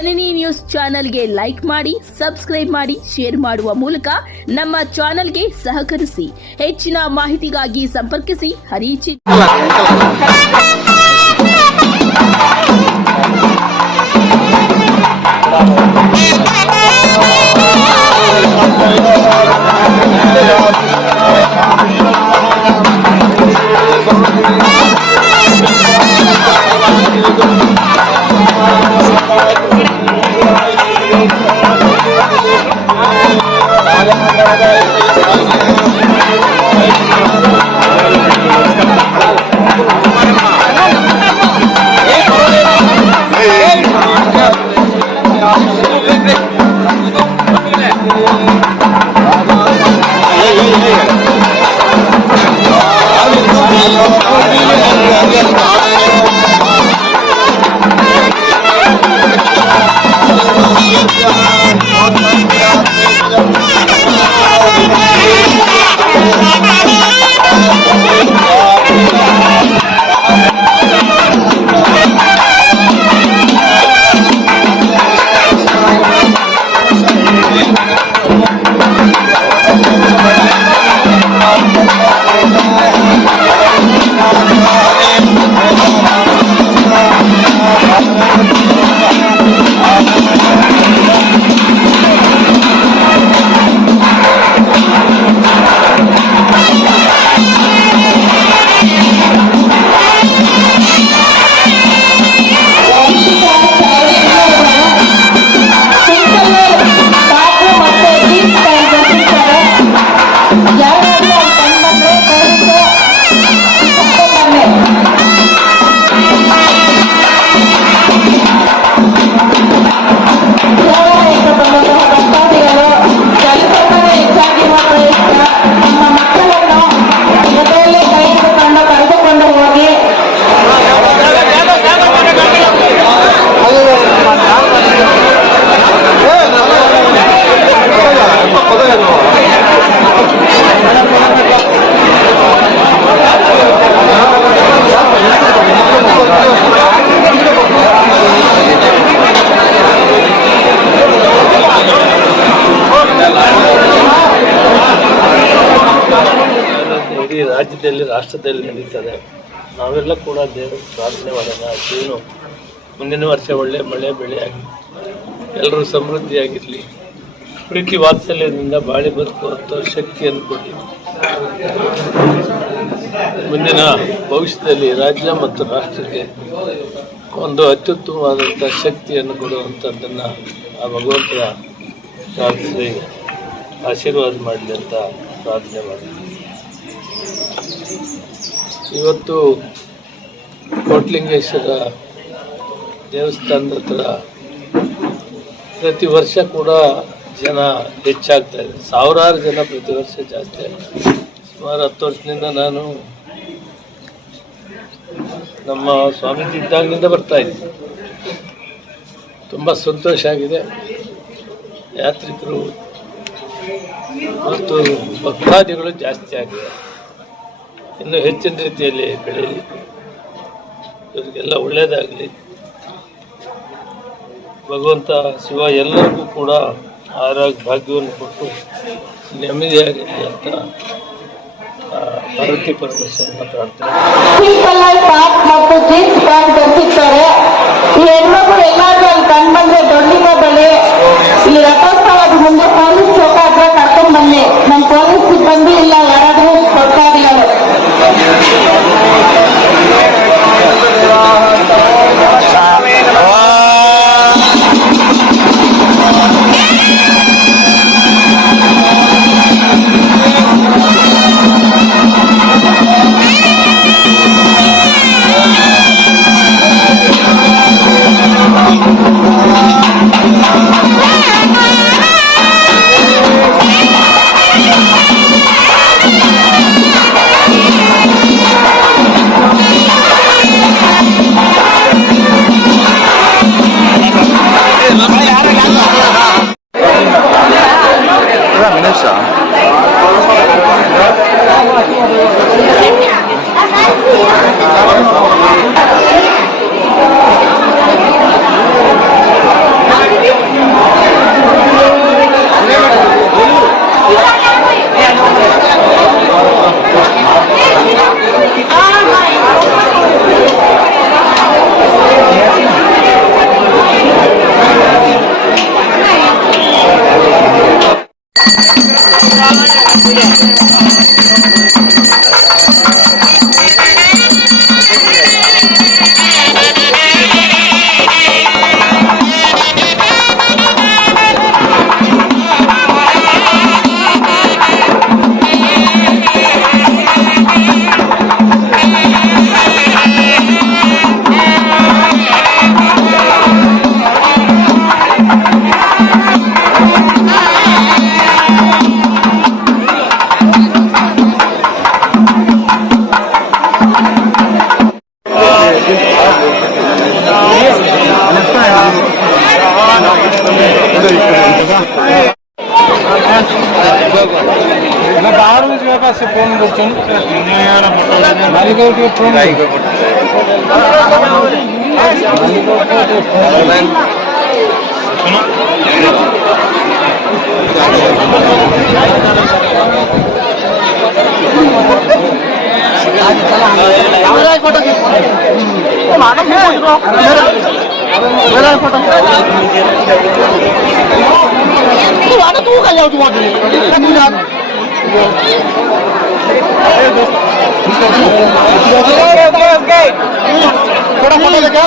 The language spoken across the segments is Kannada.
ಜನನಿ ನ್ಯೂಸ್ ಚಾನೆಲ್ಗೆ ಲೈಕ್ ಮಾಡಿ, ಸಬ್ಸ್ಕ್ರೈಬ್ ಮಾಡಿ, ಶೇರ್ ಮಾಡುವ ಮೂಲಕ ನಮ್ಮ ಚಾನೆಲ್ಗೆ ಸಹಕರಿಸಿ. ಹೆಚ್ಚಿನ ಮಾಹಿತಿಗಾಗಿ ಸಂಪರ್ಕಿಸಿ ಹರಿಚಿ. ರಾಜ್ಯದಲ್ಲಿ ರಾಷ್ಟ್ರದಲ್ಲಿ ನಡೀತದೆ. ನಾವೆಲ್ಲ ಕೂಡ ದೇವರ ಪ್ರಾರ್ಥನೆ ಮಾಡೋಣ. ಏನು ಮುಂದಿನ ವರ್ಷ ಒಳ್ಳೆ ಮಳೆ ಬೆಳೆಯಾಗಿ ಎಲ್ಲರೂ ಸಮೃದ್ಧಿಯಾಗಿರಲಿ, ಪ್ರೀತಿ ವಾತ್ಸಲ್ಯದಿಂದ ಬಾಳಿ ಬದುಕುವಂಥ ಶಕ್ತಿಯನ್ನು ಕೊಡಿ. ಮುಂದಿನ ಭವಿಷ್ಯದಲ್ಲಿ ರಾಜ್ಯ ಮತ್ತು ರಾಷ್ಟ್ರಕ್ಕೆ ಒಂದು ಅತ್ಯುತ್ತಮವಾದಂಥ ಶಕ್ತಿಯನ್ನು ಕೊಡುವಂಥದ್ದನ್ನು ಆ ಭಗವಂತನ ಪ್ರಾರ್ಥಿಸಿ ಆಶೀರ್ವಾದ ಮಾಡಲಿ ಅಂತ ಪ್ರಾರ್ಥನೆ ಮಾಡಿ. ಇವತ್ತು ಕೋಟ್ಲಿಂಗೇಶ್ವರ ದೇವಸ್ಥಾನದ ಹತ್ರ ಪ್ರತಿ ವರ್ಷ ಕೂಡ ಜನ ಹೆಚ್ಚಾಗ್ತಾ ಇದೆ. ಸಾವಿರಾರು ಜನ ಪ್ರತಿ ವರ್ಷ ಜಾಸ್ತಿ ಆಗ್ತದೆ. ಸುಮಾರು 10 ವರ್ಷದಿಂದ ನಾನು ನಮ್ಮ ಸ್ವಾಮೀಜಿ ಇದ್ದಾಗಿನಿಂದ ಬರ್ತಾ ಇದ್ದೀನಿ. ತುಂಬ ಸಂತೋಷ ಆಗಿದೆ. ಯಾತ್ರಿಕರು ಮತ್ತು ಭಕ್ತಾದಿಗಳು ಜಾಸ್ತಿ ಆಗಿದೆ. ಇನ್ನೂ ಹೆಚ್ಚಿನ ರೀತಿಯಲ್ಲಿ ಬೆಳೀಲಿ, ಇವರಿಗೆಲ್ಲ ಒಳ್ಳೆಯದಾಗಲಿ. ಭಗವಂತ ಶಿವ ಎಲ್ಲರಿಗೂ ಕೂಡ ಆರೋಗ್ಯ ಭಾಗ್ಯವನ್ನು ಕೊಟ್ಟು ನೆಮ್ಮದಿಯಾಗಲಿ ಅಂತ ಪಾರ್ವತಿ ಪರಮೇಶ್ವರನ ಪ್ರಾರ್ಥನೆ. ಈ ಹೆಣ್ಮಕ್ಳು ಎಲ್ಲಾದ್ರೂ ಅಲ್ಲಿ ಕಂಡು ಬಂದ್ರೆ ದೊಡ್ಡ ಬಳಿ ಈ ರಥೋತ್ಸವದ ಮುಂದೆ ಪೊಲೀಸ್ ಚೌಕ ಹತ್ರ ಕರ್ಕೊಂಡ್ ಬನ್ನಿ. ನಮ್ಮ ಪೊಲೀಸ್ ಸಿಬ್ಬಂದಿ ಇಲ್ಲ, ಯಾರಾದ್ರೂ ಗೊತ್ತಾಗಿಲ್ಲ. से फोन करते मालिक फोन थोड़ा फोटो लेके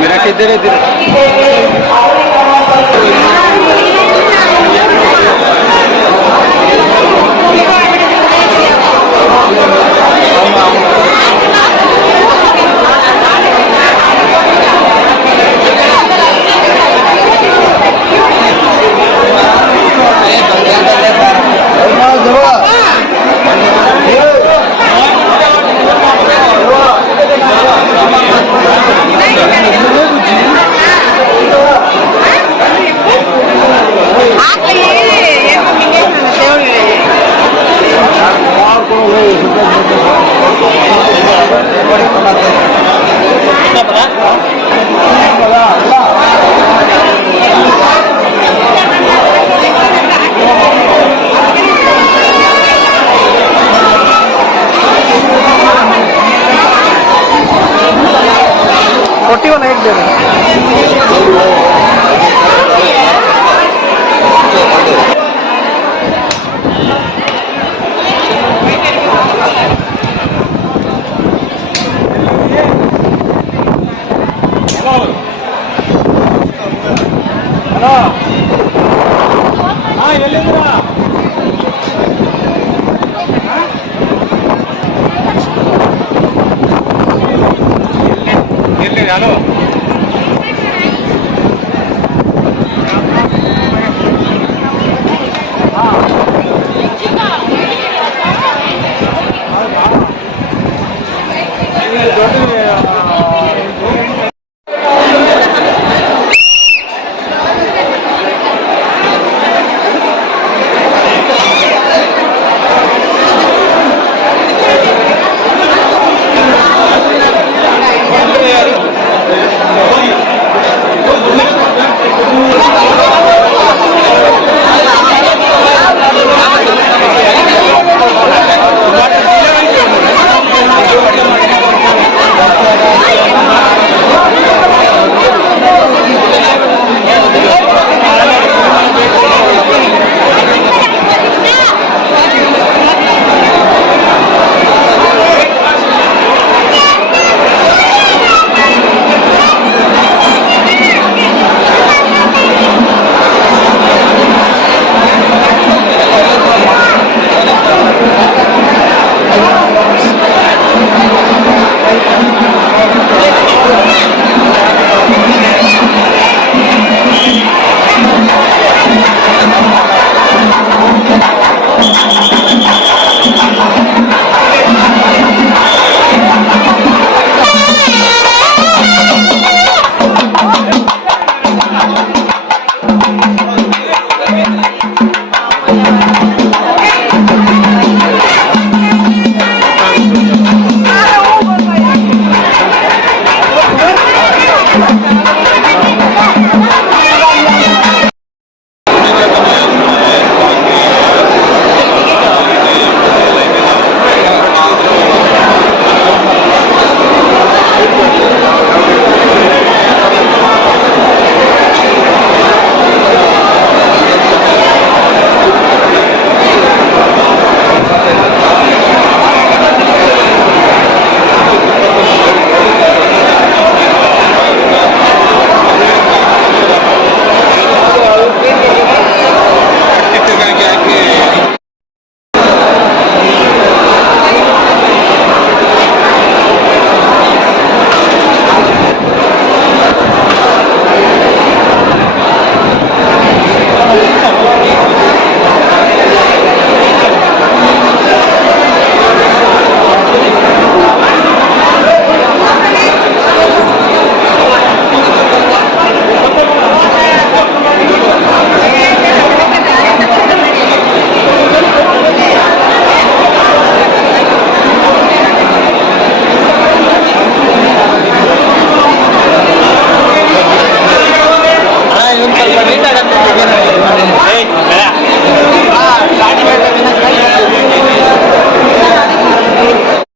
मेरा किधर है